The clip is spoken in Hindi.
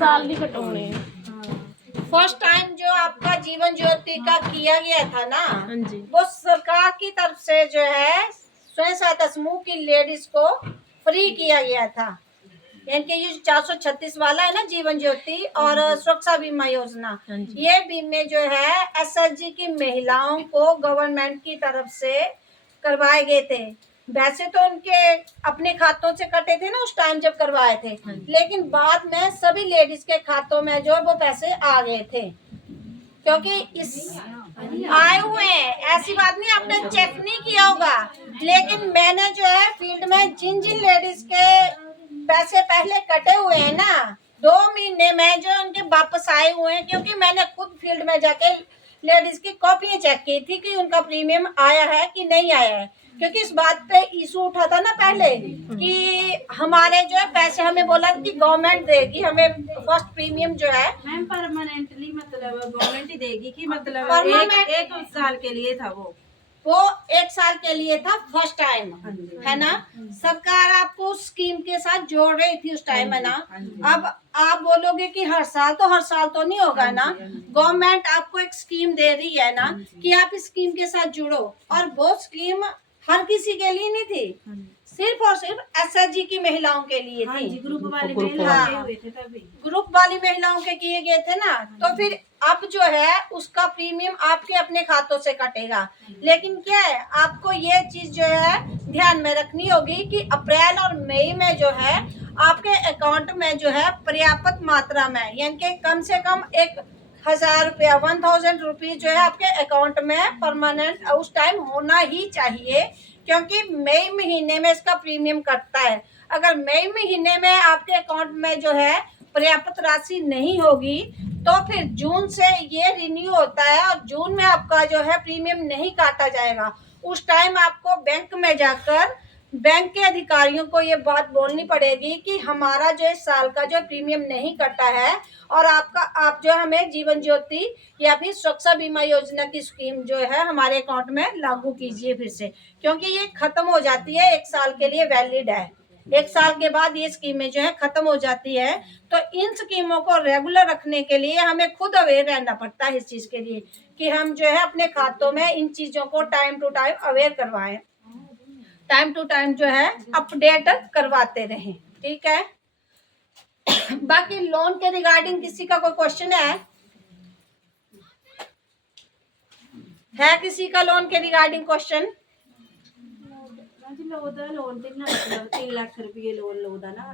साल नहीं कटवाने। फर्स्ट टाइम जो आपका जीवन ज्योति का किया गया था ना, हाँ जी, वो सरकार की तरफ से जो है स्वयं सहायता समूह की लेडीज को फ्री किया गया था। यानी कि ये 436 वाला है ना जीवन ज्योति और सुरक्षा बीमा योजना, हाँ जी, ये बीमे जो है एसएचजी की महिलाओं को गवर्नमेंट की तरफ से करवाए गए थे। वैसे तो उनके अपने खातों से कटे थे ना उस टाइम जब करवाए थे, लेकिन बाद में सभी लेडीज के खातों में जो है वो पैसे आ गए थे, क्योंकि इस आए हुए हैं। ऐसी बात नहीं आपने चेक नहीं किया होगा, लेकिन मैंने जो है फील्ड में जिन जिन लेडीज के पैसे पहले कटे हुए हैं ना 2 महीने में जो उनके वापस आए हुए हैं, क्योंकि मैंने खुद फील्ड में जाके लेडीज की कॉपियां चेक की थी कि उनका प्रीमियम आया है कि नहीं आया है, क्योंकि इस बात पे इशू उठा था ना पहले कि हमारे जो है पैसे हमें बोला कि गवर्नमेंट देगी हमें फर्स्ट प्रीमियम जो है। मैम परमानेंटली मतलब गवर्नमेंट ही देगी कि मतलब Permanent- एक साल के लिए था वो 1 साल के लिए था फर्स्ट टाइम, है ना। सरकार आपको उस स्कीम के साथ जोड़ रही थी उस टाइम, है ना। अब आप बोलोगे कि हर साल तो नहीं होगा ना। गवर्नमेंट आपको एक स्कीम दे रही है ना कि आप इस स्कीम के साथ जुड़ो, और वो स्कीम हर किसी के लिए नहीं थी, सिर्फ और सिर्फ एसएचजी की महिलाओं के लिए थी। ग्रुप वाले ग्रुप महिला वाले। हुए थे तभी। ग्रुप वाली महिलाओं के किए गए थे ना, तो फिर अब जो है उसका प्रीमियम आपके अपने खातों से कटेगा। लेकिन क्या है आपको ये चीज जो है ध्यान में रखनी होगी कि अप्रैल और मई में जो है आपके अकाउंट में जो है पर्याप्त मात्रा में, यानी कि कम से कम 1,000 रुपया 1,000 रुपीज जो है आपके अकाउंट में परमानेंट उस टाइम होना ही चाहिए, क्योंकि मई महीने में इसका प्रीमियम कटता है। अगर मई महीने में आपके अकाउंट में जो है पर्याप्त राशि नहीं होगी तो फिर जून से ये रिन्यू होता है और जून में आपका जो है प्रीमियम नहीं काटा जाएगा। उस टाइम आपको बैंक में जाकर बैंक के अधिकारियों को ये बात बोलनी पड़ेगी कि हमारा जो इस साल का जो प्रीमियम नहीं कटा है और आप जो हमें जीवन ज्योति या फिर सुरक्षा बीमा योजना की स्कीम जो है हमारे अकाउंट में लागू कीजिए फिर से, क्योंकि ये खत्म हो जाती है, 1 साल के लिए वैलिड है। 1 साल के बाद ये स्कीमें जो है खत्म हो जाती है। तो इन स्कीमों को रेगुलर रखने के लिए हमें खुद अवेयर रहना पड़ता है इस चीज के लिए कि हम जो है अपने खातों में इन चीजों को टाइम टू टाइम अवेयर करवाएं, टाइम टू टाइम जो है अपडेट करवाते रहें, ठीक है। बाकी लोन के रिगार्डिंग किसी का कोई क्वेश्चन है किसी का लोन के रिगार्डिंग क्वेश्चन? लोन 3 लाख रुपये लोन लोदा ना